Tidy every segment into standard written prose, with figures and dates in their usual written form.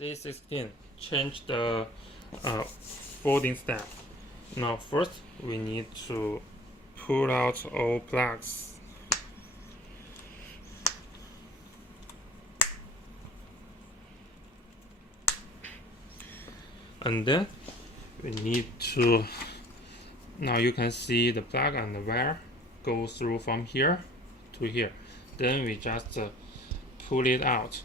Z16 change the folding step. Now first we need to pull out all plugs. And then we need to, now you can see the plug and the wire go through from here to here. Then we just pull it out,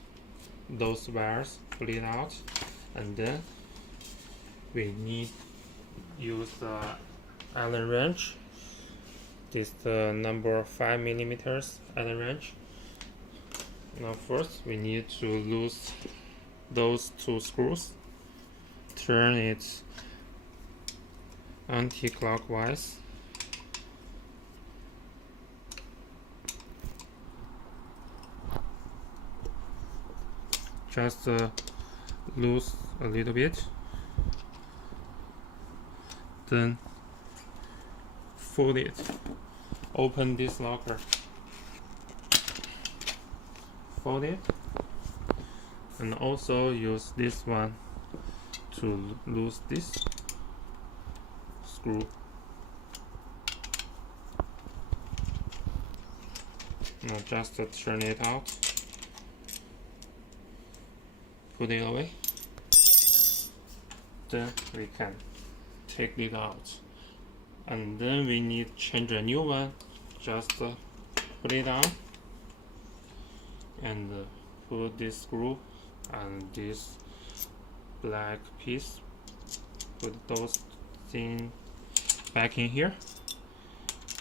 those wires, pull it out, and then we need use the Allen wrench. This is the number 5mm Allen wrench. Now first we need to loose those two screws. Turn it anti-clockwise. Just loose a little bit. Then fold it. Open this locker. Fold it. And also use this one to loose this screw. Now just turn it out. Put it away. Then we can take it out. And then we need to change a new one. Just put it on and put this screw and this black piece, put those things back in here,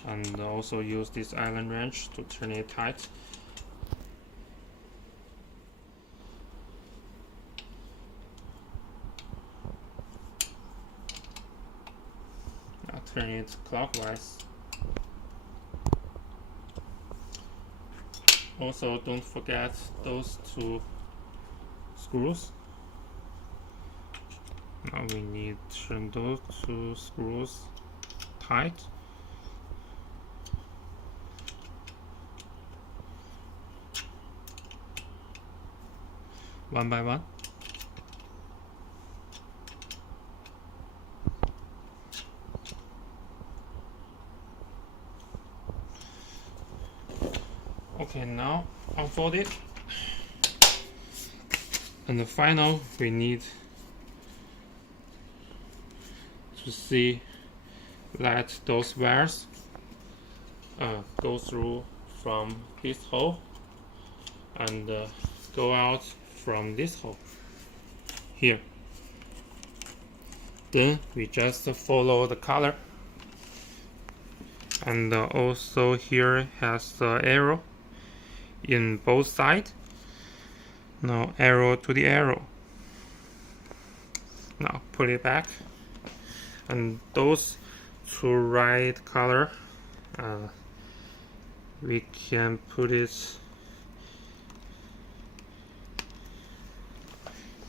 and also use this Allen wrench to turn it tight. Now turn it clockwise. Also don't forget those two screws. Now we need to turn those two screws tight. One by one. Okay, now unfold it. And the final, we need to see let those wires go through from this hole and go out from this hole here. Then we just follow the color, and also here has the arrow in both sides. Now arrow to the arrow. Now put it back. And those two right color, we can put it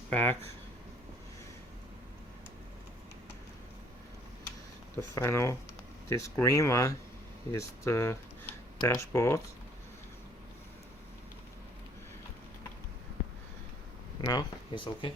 back. The final, this green one is the dashboard. Now it's okay.